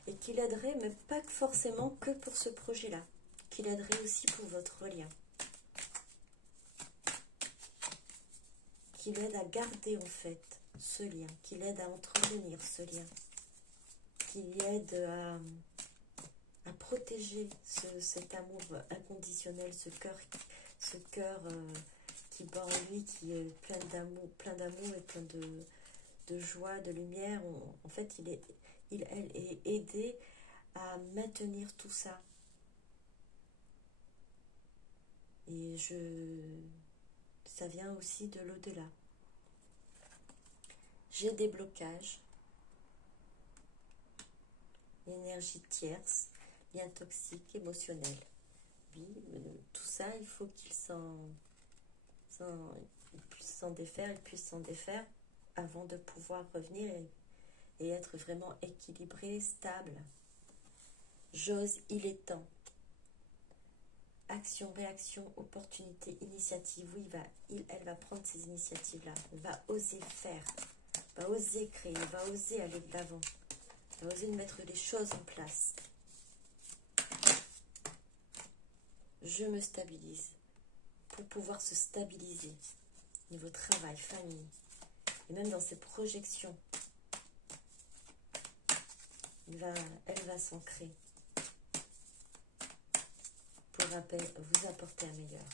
Et qui l'aiderait, mais pas forcément que pour ce projet-là, qui l'aiderait aussi pour votre lien. Qui l'aide à garder en fait ce lien, qui l'aide à entretenir ce lien, qui l'aide à protéger cet amour inconditionnel, ce cœur qui bat en lui, qui est plein d'amour et plein de joie, de lumière. En fait, elle est aidée à maintenir tout ça. Et ça vient aussi de l'au-delà. J'ai des blocages, énergie tierce, lien toxique, émotionnel. Oui, tout ça, il faut qu'il puisse s'en défaire avant de pouvoir revenir et être vraiment équilibré, stable. J'ose, il est temps. Action, réaction, opportunité, initiative. Oui, elle va prendre ces initiatives-là. Elle va oser faire, va oser créer, va oser aller de l'avant, va oser mettre les choses en place. Je me stabilise pour pouvoir se stabiliser. Niveau travail, famille, et même dans ses projections, elle va s'ancrer pour vous apporter un meilleur.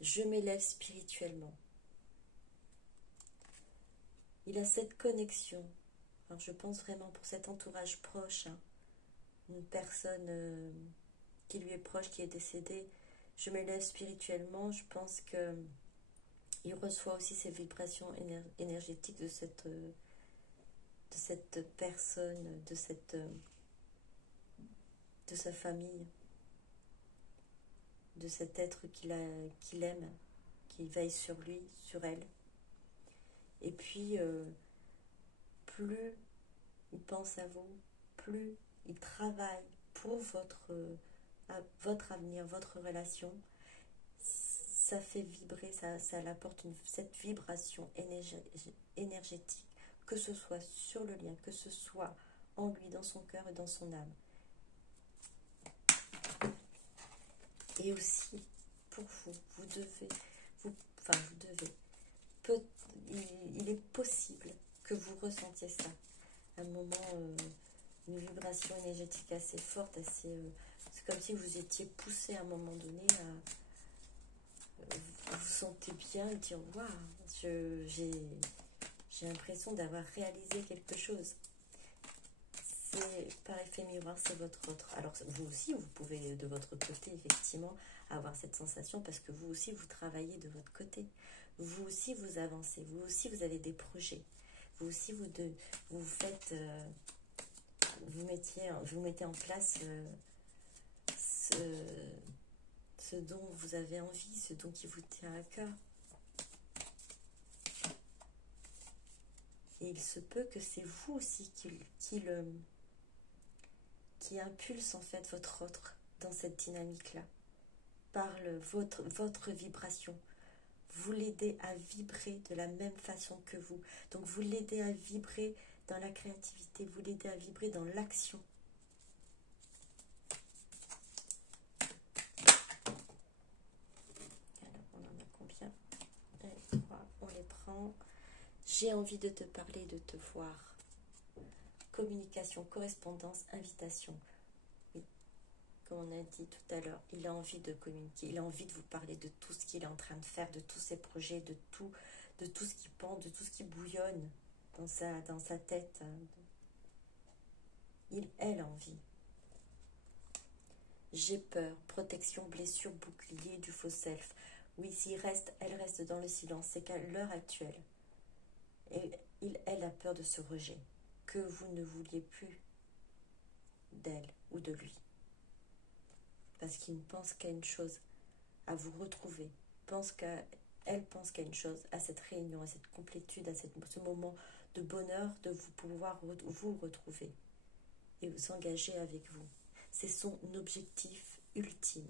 Je m'élève spirituellement. Il a cette connexion. Alors je pense vraiment pour cet entourage proche, hein, une personne qui lui est proche, qui est décédée. Je m'élève spirituellement. Je pense que il reçoit aussi ces vibrations énergétiques de cette personne, de sa famille, de cet être qu'il aime, qui veille sur lui, sur elle. Et puis, plus il pense à vous, plus il travaille pour votre avenir, votre relation, ça fait vibrer, ça l'apporte cette vibration énergétique, que ce soit sur le lien, que ce soit en lui, dans son cœur et dans son âme. Et aussi, pour vous devez, il est possible que vous ressentiez ça, un moment, une vibration énergétique assez forte, c'est comme si vous étiez poussé à un moment donné vous vous sentez bien et dire waouh, j'ai l'impression d'avoir réalisé quelque chose. C'est par effet miroir, c'est votre autre. Alors vous aussi, vous pouvez de votre côté effectivement avoir cette sensation parce que vous aussi vous travaillez de votre côté. Vous aussi vous avancez, vous aussi vous avez des projets. Vous aussi vous faites, vous mettez en place ce dont vous avez envie, ce dont qui vous tient à cœur. Et il se peut que c'est vous aussi qui impulse en fait votre autre dans cette dynamique-là, par votre vibration. Vous l'aidez à vibrer de la même façon que vous. Donc vous l'aidez à vibrer dans la créativité, vous l'aidez à vibrer dans l'action. Alors on en a combien? 1, 3, on les prend. J'ai envie de te parler, de te voir. Communication, correspondance, invitation. Oui, comme on a dit tout à l'heure, il a envie de communiquer, il a envie de vous parler de tout ce qu'il est en train de faire, de tous ses projets, de tout ce qui pend, de tout ce qui bouillonne dans sa tête. Elle a envie. J'ai peur, protection, blessure, bouclier, du faux self. Oui, elle reste dans le silence, c'est qu'à l'heure actuelle, elle a peur de ce rejet, que vous ne vouliez plus d'elle ou de lui. Parce qu'il ne pense qu'à une chose, à vous retrouver. Il pense qu'à elle pense qu'à une chose, à cette réunion, à cette complétude, à ce moment de bonheur de vous pouvoir vous retrouver et vous engager avec vous. C'est son objectif ultime.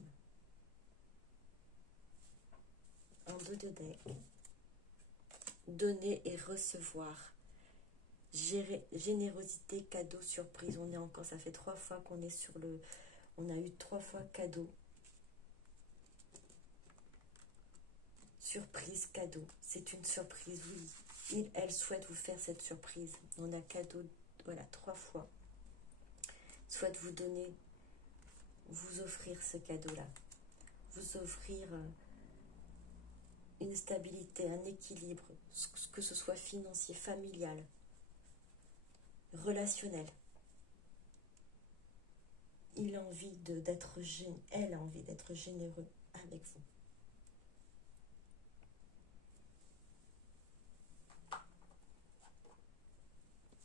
En dos de deck, donner et recevoir. Générosité, cadeau, surprise. On est encore, ça fait 3 fois qu'on est sur le... On a eu 3 fois cadeau. Surprise, cadeau. C'est une surprise, oui. Elle souhaite vous faire cette surprise. On a cadeau, voilà, 3 fois. Souhaite vous donner, vous offrir ce cadeau-là. Vous offrir une stabilité, un équilibre, que ce soit financier, familial, relationnel. Elle a envie d'être généreux avec vous.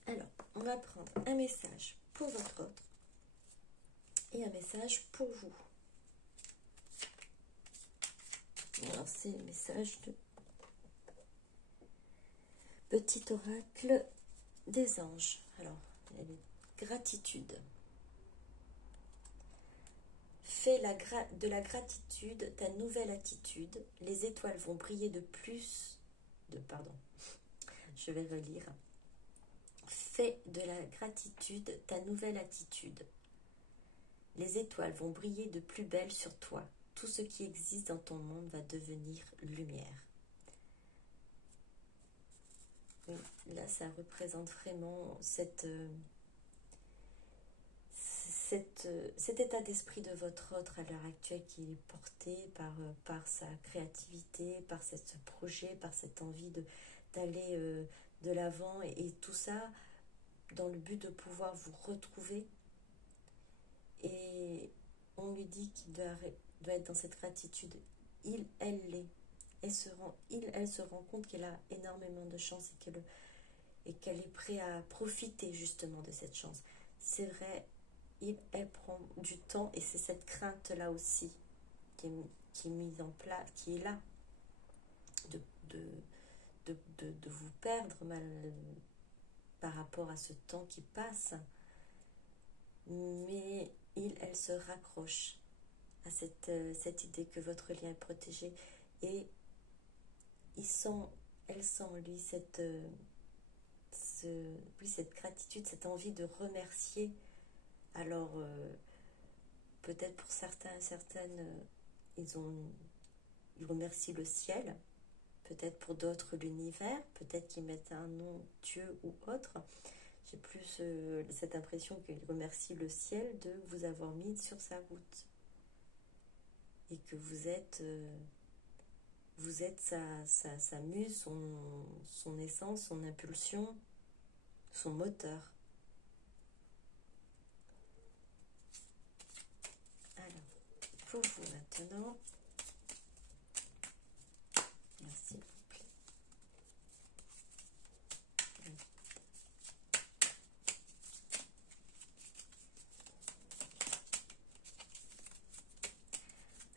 Alors, on va prendre un message pour votre autre et un message pour vous. Alors, c'est le message de Petit oracle des anges. Alors, gratitude. Fais de la gratitude ta nouvelle attitude. Les étoiles vont briller je vais relire. Fais de la gratitude ta nouvelle attitude. Les étoiles vont briller de plus belle sur toi. Tout ce qui existe dans ton monde va devenir lumière. Oui, là, ça représente vraiment cet état d'esprit de votre autre à l'heure actuelle qui est porté par sa créativité, par ce projet, par cette envie d'aller de l'avant et tout ça dans le but de pouvoir vous retrouver. Et on lui dit qu'il doit être dans cette gratitude. Elle l'est. Elle se rend compte qu'elle a énormément de chance et qu'elle est prête à profiter justement de cette chance. C'est vrai, elle prend du temps et c'est cette crainte-là aussi qui est mise en place, qui est là, de vous perdre par rapport à ce temps qui passe. Mais elle se raccroche à cette idée que votre lien est protégé et elle sent en lui cette gratitude, cette envie de remercier. Alors, peut-être pour certains et certaines, ils remercient le ciel, peut-être pour d'autres l'univers, peut-être qu'ils mettent un nom, Dieu ou autre. J'ai plus cette impression qu'ils remercient le ciel de vous avoir mis sur sa route et que vous êtes sa muse, son essence, son impulsion, son moteur. Alors, pour vous maintenant, s'il vous plaît.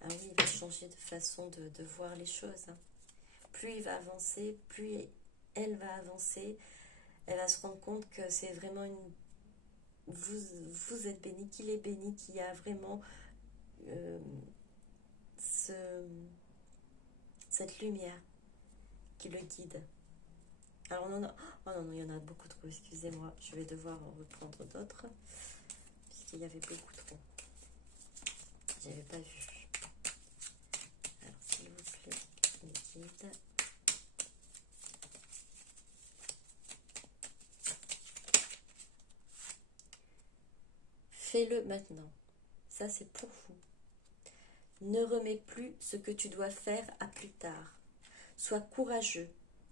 Ah oui, il va changer de façon de voir les choses. Hein. Plus il va avancer, plus elle va avancer. Elle va se rendre compte que c'est vraiment vous êtes béni, qu'il est béni, qu'il y a vraiment cette lumière qui le guide. Alors on en a... Oh non, non, il y en a beaucoup trop, excusez-moi. Je vais devoir en reprendre d'autres. Puisqu'il y avait beaucoup trop. J'avais pas vu. Alors s'il vous plaît, les guides. Fais-le maintenant. Ça, c'est pour vous. Ne remets plus ce que tu dois faire à plus tard. Sois courageux.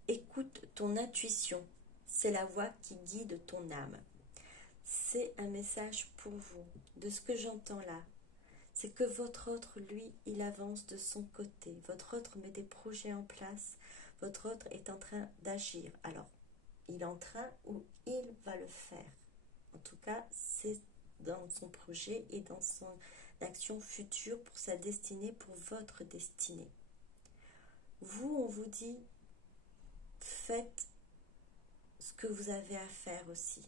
Écoute ton intuition. C'est la voix qui guide ton âme. C'est un message pour vous. De ce que j'entends là, c'est que votre autre, lui, il avance de son côté. Votre autre met des projets en place. Votre autre est en train d'agir. Alors, il est en train ou il va le faire. En tout cas, c'est dans son projet et dans son action future pour sa destinée, pour votre destinée. Vous, on vous dit, faites ce que vous avez à faire aussi.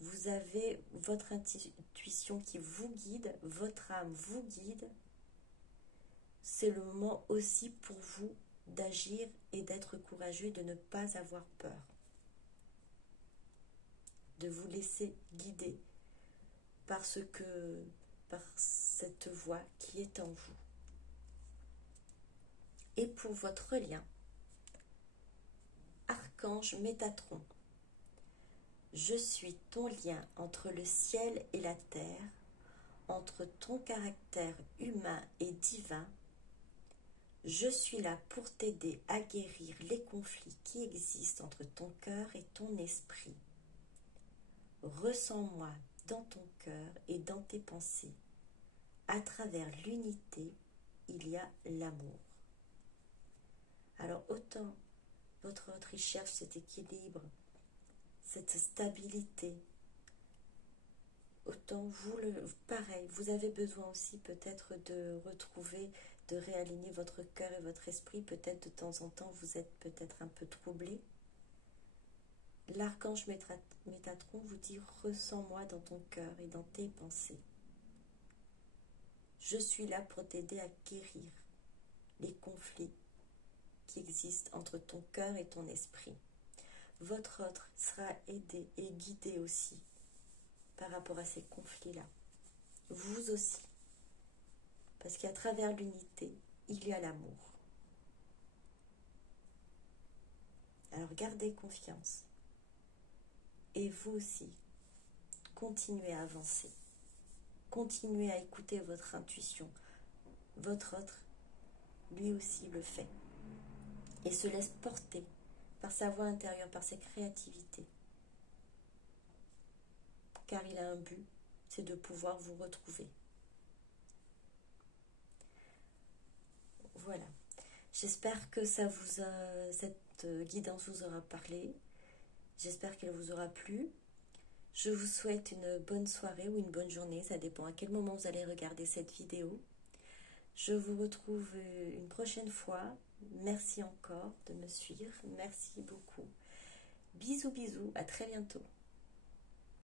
Vous avez votre intuition qui vous guide, votre âme vous guide. C'est le moment aussi pour vous d'agir et d'être courageux et de ne pas avoir peur. De vous laisser guider par cette voix qui est en vous. Et pour votre lien, Archange Métatron, je suis ton lien entre le ciel et la terre, entre ton caractère humain et divin. Je suis là pour t'aider à guérir les conflits qui existent entre ton cœur et ton esprit. Ressens-moi dans ton cœur et dans tes pensées. À travers l'unité, il y a l'amour. Alors autant votre autre il cherche cet équilibre, cette stabilité, autant vous, pareil, vous avez besoin aussi peut-être de retrouver, de réaligner votre cœur et votre esprit. Peut-être de temps en temps, vous êtes peut-être un peu troublé. L'archange Métatron vous dit « Ressens-moi dans ton cœur et dans tes pensées. Je suis là pour t'aider à guérir les conflits qui existent entre ton cœur et ton esprit. » Votre autre sera aidé et guidé aussi par rapport à ces conflits-là. Vous aussi. Parce qu'à travers l'unité, il y a l'amour. Alors gardez confiance. Et vous aussi, continuez à avancer. Continuez à écouter votre intuition. Votre autre, lui aussi, le fait. Et se laisse porter par sa voix intérieure, par sa créativité. Car il a un but, c'est de pouvoir vous retrouver. Voilà. J'espère que cette guidance vous aura parlé. J'espère qu'elle vous aura plu. Je vous souhaite une bonne soirée ou une bonne journée. Ça dépend à quel moment vous allez regarder cette vidéo. Je vous retrouve une prochaine fois. Merci encore de me suivre. Merci beaucoup. Bisous, bisous. À très bientôt.